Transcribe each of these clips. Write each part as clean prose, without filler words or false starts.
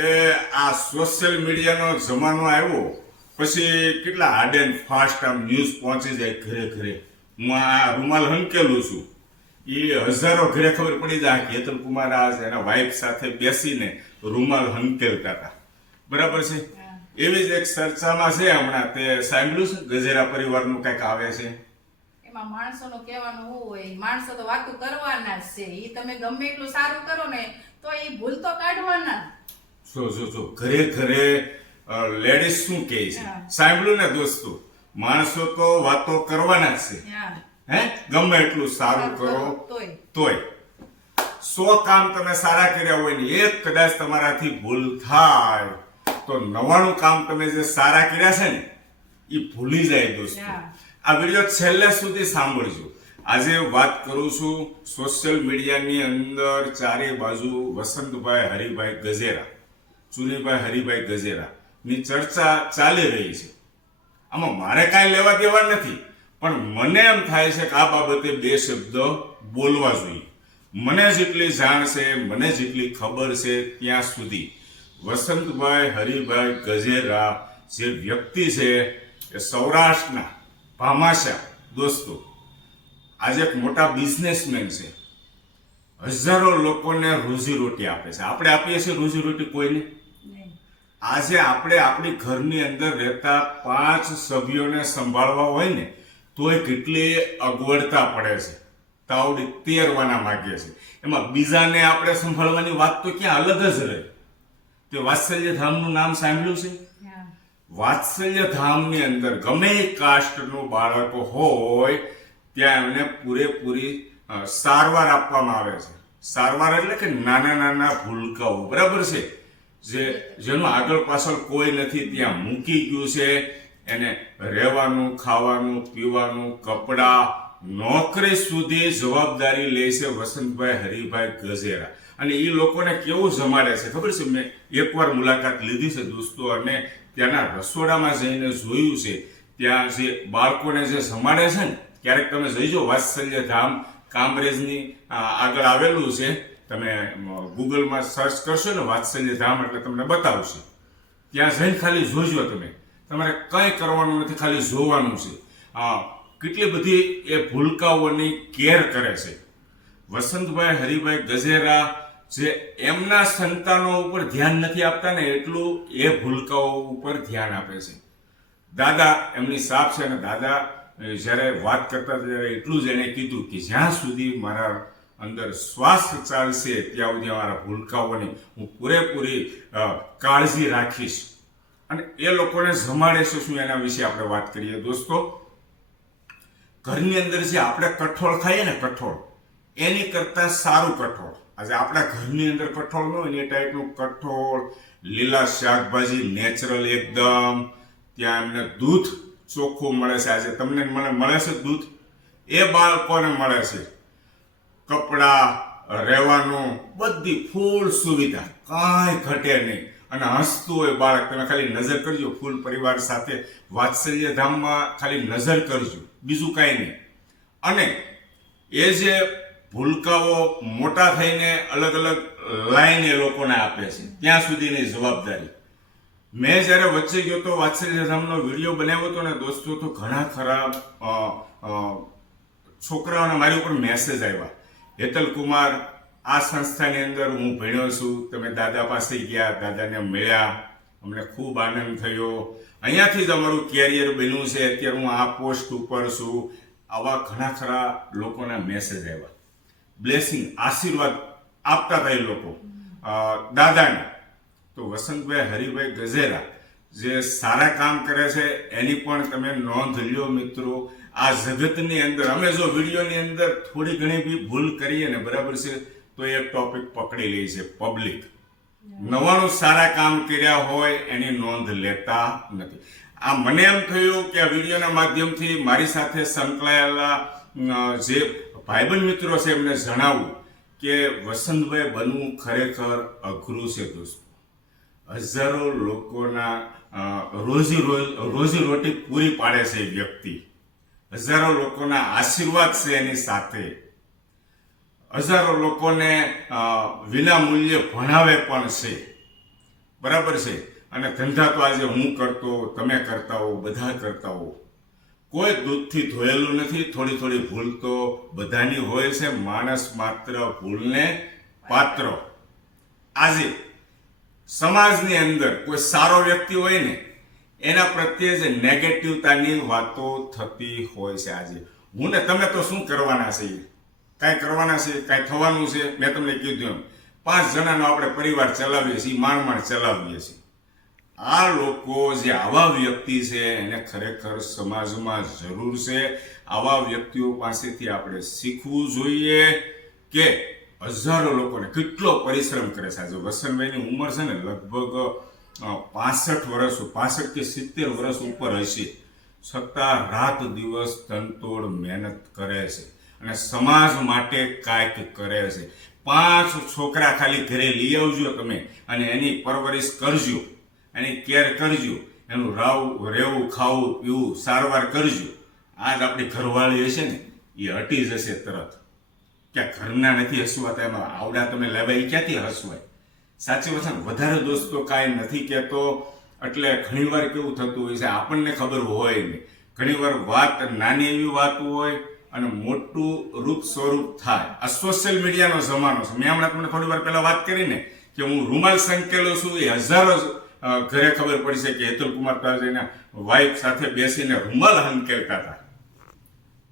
એ આ સોશિયલ મીડિયાનો જમાનો આવ્યો પછી કેટલા હાર્ડ એન્ડ ફાસ્ટ આમ ન્યૂઝ પહોંચી જાય ઘરે ઘરે. હું આ રૂમાલ હંકેલું છું, એ હજારો ઘરે ખબર પડી જાય કે હેતલ કુમાર આજ એના વાઇફ સાથે બેસીને રૂમાલ હંકેલતા હતા. બરાબર છે. એવી જ એક ચર્ચામાં છે હમણાં, તે સાંભળ્યું છે ગજેરા પરિવારનું કંઈક આવે છે. એમાં માણસોનું કહેવાનું શું હોય, માણસો તો વાતો કરવાના જ છે. ઈ તમે ગમે એટલું સારું કરો ને તો ઈ ભૂલ તો કાઢવાના. જો ઘરે ઘરે લેડીઝ શું કહે છે સાંભળ્યું ને દોસ્તો, માણસો તો વાતો કરવાના જ છે. હે, ગમે એટલું સારું કરો તોય 100 કામ તમે સારા કર્યા હોય ને એક કદાચ તમારાથી ભૂલ થાય તો 99 કામ તમે જે સારા કર્યા છે ને એ ભૂલી જાય દોસ્તો. આ વિડીયો છેલ્લે સુધી સાંભળજો. આજે વાત કરું છું સોશિયલ મીડિયાની અંદર ચારે બાજુ વસંતભાઈ હરિભાઈ ગજેરા, ચુનીભાઈ હરિભાઈ ગજેરા ની ચર્ચા ચાલી રહી છે. આમાં મારે કાંઈ લેવા દેવા નથી, પણ મને એમ થાય છે કે આ બાબતે 2 શબ્દ બોલવા જોઈએ. મને જેટલી જાણ છે, મને જેટલી ખબર છે ત્યાં સુધી વસંતભાઈ હરિભાઈ ગજેરા જે વ્યક્તિ છે એ સૌરાષ્ટ્રના ભામાશા દોસ્તો આજે એક મોટા બિઝનેસમેન છે. હજારો લોકોને રોજીરોટી આપે છે. આપણે આપીએ છીએ રોજીરોટી કોઈને? આજે આપણે આપણી ઘરની અંદર રહેતા 5 સભ્યોને સંભાળવા હોય ને તોય કેટલી અગવડતા પડે છે. તાવડી તેરવાના માગીએ છે. એમાં બીજાને આપણે સંભાળવાની વાત તો ક્યાં અલગ જ રહે. તે વાત્સલ્ય ધામનું નામ સાંભળ્યું છે? વાત્સલ્ય ધામની અંદર ગમે એ કાસ્ટનું બાળક હોય ત્યાં એમને પૂરેપૂરી સારવાર આપવામાં આવે છે. સારવાર એટલે કે નાના નાના ભૂલકાઓ, બરાબર છે, જેનું આગળ પાછળ કોઈ નથી ત્યાં મૂકી ગયું છે, એને રહેવાનું, ખાવાનું, પીવાનું, કપડાં, નોકરી સુધી જવાબદારી લે છે વસંતભાઈ હરિભાઈ ગજેરા. અને એ લોકોને કેવું જમાડે છે ખબર છે? મેં એકવાર મુલાકાત લીધી છે દોસ્તો, અને ત્યાંના રસોડામાં જઈને જોયું છે. ત્યાં જે બાળકોને જે જમાડે છે ને, ક્યારેક તમે જઈજો, વાત્સલ્ય ધામ કામરેજની આગળ આવેલું છે. તમે ગૂગલમાં સર્ચ કરશો ને વાત્સલ્ય ધામ એટલે તમને બતાવશે. ત્યાં જઈને ખાલી જોજો. તમારે કંઈ કરવાનું નથી, ખાલી જોવાનું છે. કેટલી બધી એ ભૂલકાઓની કેર કરે છે વસંતભાઈ હરિભાઈ ગજેરા. જે એમના સંતાનો ઉપર ધ્યાન નથી આપતા ને એટલું એ ભૂલકાઓ ઉપર ધ્યાન આપે છે. દાદા એમની સાપ છે, અને દાદા જ્યારે વાત કરતા ત્યારે એટલું જ એને કીધું કે જ્યાં સુધી મારા અંદર શ્વાસ ચાલશે ત્યાં સુધી અમારા ભૂલકાઓની હું પૂરેપૂરી કાળજી રાખીશ. અને એ લોકોને જમાડે છે શું, એના વિશે આપણે વાત કરીએ દોસ્તો. ઘરની અંદર જે આપણે કઠોળ ખાઈએ ને, કઠોળ એની કરતાં સારું કઠોળ આજે આપણા ઘરની અંદર કઠોળ ન હોય ને એ ટાઈપનું કઠોળ, લીલા શાકભાજી નેચરલ એકદમ. ત્યાં એમને દૂધ ચોખ્ખું મળે છે. આજે તમને મને મળે છે દૂધ, એ બાળકોને મળે છે. કપડાં, રહેવાનું, બધી ફૂલ સુવિધા, કાંઈ ઘટે નહીં. અને હસતું હોય બાળક. તમે ખાલી નજર કરજો ફૂલ પરિવાર સાથે વાત્સલ્ય ધામમાં, ખાલી નજર કરજો, બીજું કાંઈ નહીં. અને એ જે ભૂલકાઓ મોટા થઈને અલગ અલગ લાઈન એ લોકોને આપે છે ત્યાં સુધીની જવાબદારી. મેં જ્યારે વચ્ચે ગયો તો વાત્સલ્ય ધામનો વિડીયો બનાવ્યો હતો ને દોસ્તો, તો ઘણા ખરા છોકરાઓને મારી ઉપર મેસેજ આવ્યા, હેતલ કુમાર આ સંસ્થાની અંદર હું ભણ્યો છું, તમે દાદા પાસે ગયા, દાદાને મળ્યા, અમને ખૂબ આનંદ થયો, અહીંયાથી જ અમારું કેરિયર બન્યું છે, અત્યારે હું આ પોસ્ટ ઉપર છું. આવા ઘણા ખરા લોકોના મેસેજ આવ્યા. બ્લેસિંગ, આશીર્વાદ આપતા હતા એ લોકો દાદાને. તો વસંતભાઈ હરિભાઈ ગજેરા જે સારા કામ કરે છે એની પણ તમે નોંધ લ્યો મિત્રો. આ જગતની અંદર અમે જો વિડીયોની અંદર થોડી ઘણી બી ભૂલ કરીએ ને, બરાબર છે, તો એક ટોપિક પકડી લે છે પબ્લિક. 99 સારા કામ કર્યા હોય એની નોંધ લેતા નથી. આ મને એમ થયું કે આ વિડીયોના માધ્યમથી મારી સાથે સંકળાયેલા જે ભાઈબંધ મિત્રો છે એમને જણાવું કે વસંતભાઈ બનવું ખરેખર અઘરું છે દોસ્તો. હજારો લોકોના રોજી રોટી પૂરી પાડે છે એ વ્યક્તિ. હજારો લોકોના આશીર્વાદ છે એની સાથે. હજારો લોકોને વિના મૂલ્યે ભણાવે પણ છે. બરાબર છે. અને ધંધા તો આજે હું કરતો, તમે કરતા હો, બધા કરતા હો. કોઈ દૂધથી ધોયેલું નથી. થોડી થોડી ભૂલ તો બધાની હોય છે. માણસ માત્ર ભૂલને પાત્ર. આજે સમાજની અંદર કોઈ સારો વ્યક્તિ હોય ને, એના પ્રત્યે જ નેગેટિવતાની વાતો થતી હોય છે. આજે હું ને તમે તો શું કરવાના છે? કાંઈ કરવાના છે? કાંઈ થવાનું છે? મેં તમને કીધું એમ 5 જણાનો આપણે પરિવાર ચલાવીએ છીએ, માંડ ચલાવીએ છીએ. આ લોકો જે આવા વ્યક્તિ છે એને ખરેખર સમાજમાં જરૂર છે. આવા વ્યક્તિઓ પાસેથી આપણે શીખવું જોઈએ કે હજારો લોકોને કેટલો પરિશ્રમ કરે છે. આજે વસંતભાઈની ઉંમર છે ને લગભગ 65 વર્ષ, 65 કે 70 વર્ષ ઉપર હશે, છતાં રાત દિવસ તનતોડ મહેનત કરે છે અને સમાજ માટે કાંઈક કરે છે. 5 છોકરા ખાલી ઘરે લઈ આવજો તમે અને એની પરવરિશ કરજો, એની કેર કરજો, એનું રહેવું, ખાવું, પીવું, સારવાર કરજો. આજ આપણી ઘરવાળી હશે ને એ હટી જશે તરત. ક્યાં ઘરના નથી હસવાતા, એમાં આવડા તમે લેવા એ ક્યાંથી હસવાય? સાચી વાત છે ને? વધારે દોસ્તો કાંઈ નથી કહેતો. એટલે ઘણીવાર કેવું થતું હોય છે, આપણને ખબર હોય નહીં. ઘણીવાર વાત નાની એવી વાત હોય અને મોટું રૂપ સ્વરૂપ થાય. આ સોશિયલ મીડિયાનો જમાનો છે. મેં હમણાં તમને થોડી વાર પહેલા વાત કરી ને કે હું રૂમાલ સંકેલો છું, એ હજારો ઘરે ખબર પડી છે કે હેતુલ કુમાર તાજેના વાઇફ સાથે બેસીને રૂમાલ હંકેલતા હતા.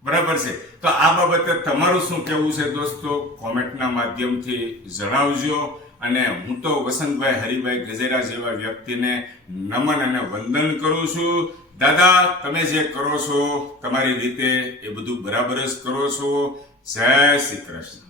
બરાબર છે. તો આ બાબતે તમારું શું કહેવું છે દોસ્તો? કોમેન્ટના માધ્યમથી જણાવજો. અને હું તો વસંતભાઈ હરિભાઈ ગજેરા જેવા વ્યક્તિને નમન અને વંદન કરું છું. દાદા, તમે જે કરો છો તમારી રીતે એ બધું બરાબર જ કરો છો. જય શ્રી કૃષ્ણ.